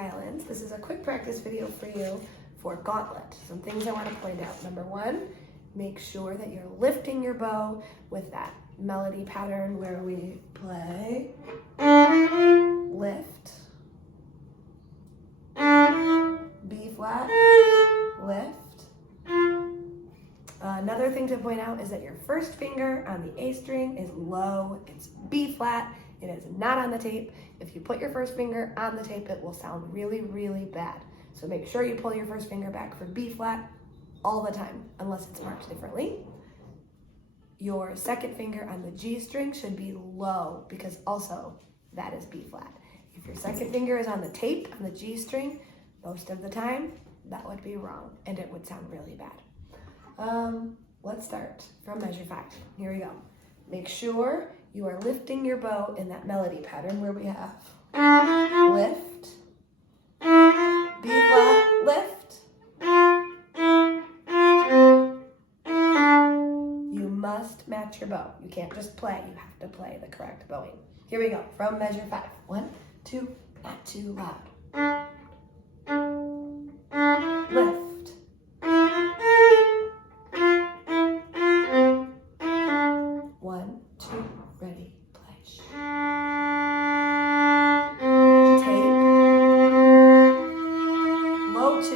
violins. This is a quick practice video for you for Gauntlet. Some things I want to point out. Number one, make sure that you're lifting your bow with that melody pattern where we play, lift, B flat, lift. Another thing to point out is that your first finger on the A string is low. It's B flat. It is not on the tape. If you put your first finger on the tape, it will sound really, really bad. So make sure you pull your first finger back for B flat all the time, unless it's marked differently. Your second finger on the G string should be low because also that is B flat. If your second finger is on the tape, on the G string, most of the time, that would be wrong and it would sound really bad. Let's start from measure 5. Here we go. Make sure you are lifting your bow in that melody pattern where we have lift, B flat, lift. You must match your bow. You can't just play, you have to play the correct bowing. Here we go, from measure 5. 1, 2, not too loud. Lift. 1, 2, ready, play. Tape, low 2.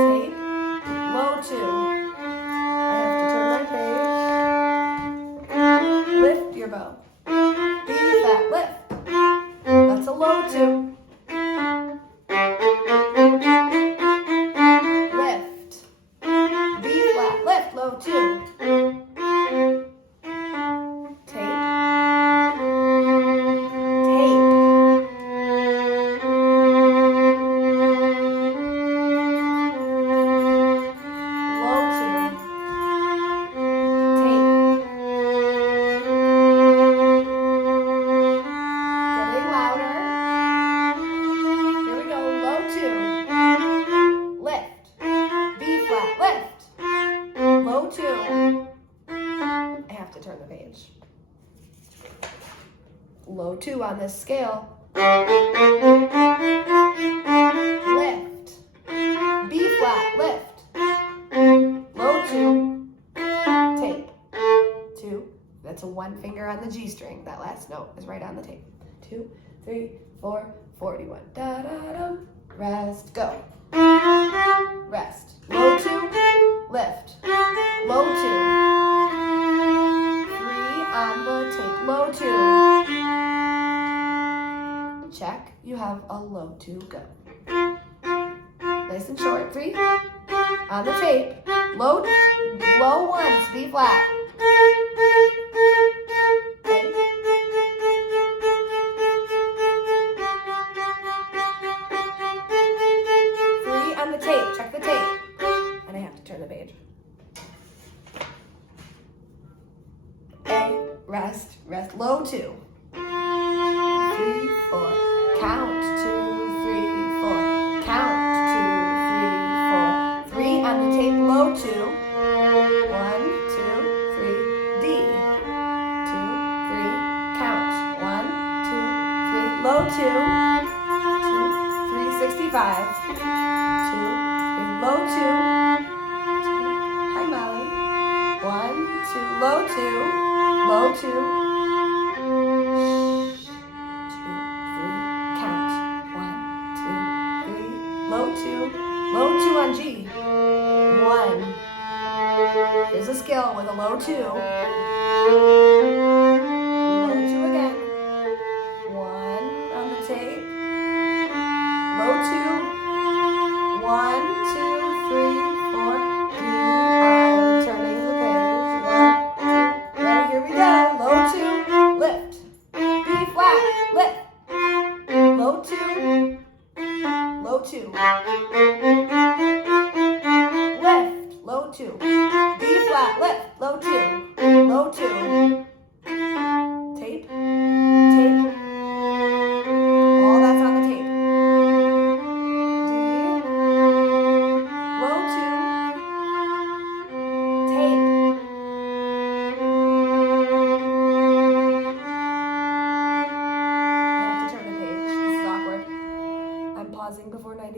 Tape, low 2. I have to turn my page. Lift your bow. B flat, lift. That's a low 2. Low 2. Tape. Tape. Low 2. Tape. Getting louder. Here we go. Low 2. Lift. B flat. Lift. Low 2. I have to turn the page. Low 2 on this scale. Lift. B flat, lift. Low 2. Tape. 2. That's a 1 finger on the G string. That last note is right on the tape. 2, 3, 4, 41. Da da dum. Rest, go. Rest. Low 2. Lift. Low 2. 3 on the tape. Low 2. Check. You have a low 2. Go. Nice and short. 3 on the tape. Low 1s. B flat. Okay. 3 on the tape. Check the tape. And I have to turn the page. A, rest, rest, low 2. 3, 4, count, 2, 3, 4, count, 2, 3, 4. 3 on the tape, low 2. 1, 2, 3, D. 2, 3, count. 1, 2, 3, low 2. 2, 3, 65. 2, 3, low 2. Hi, Molly. 1, 2, low 2, low 2. 2, 3, count. 1, 2, 3, low 2 on G. 1. Here's a scale with a low 2. Low 2 again. 1 on the tape. Low 2. 1, 2, 3, 4. I'm turning the page. 1, 2. Ready? Here we go. Low 2. Lift. B flat. Lift. Low 2. Low 2. Lift. Low 2. B flat. Lift. Low 2. Low 2.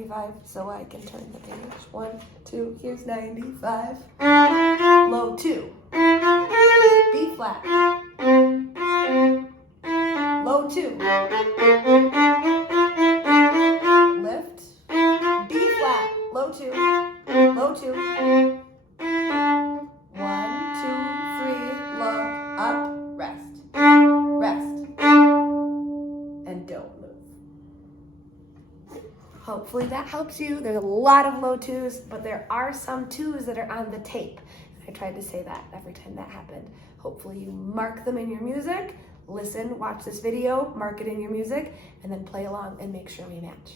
95 so I can turn the page. 1, 2, here's 95. Low 2. B flat. Low 2. Lift. B flat. Low 2. Low 2. 1, 2, 3. Look up. Rest. Rest. And don't move. Hopefully that helps you. There's a lot of low 2s, but there are some 2s that are on the tape. I tried to say that every time that happened. Hopefully you mark them in your music, listen, watch this video, mark it in your music, and then play along and make sure we match.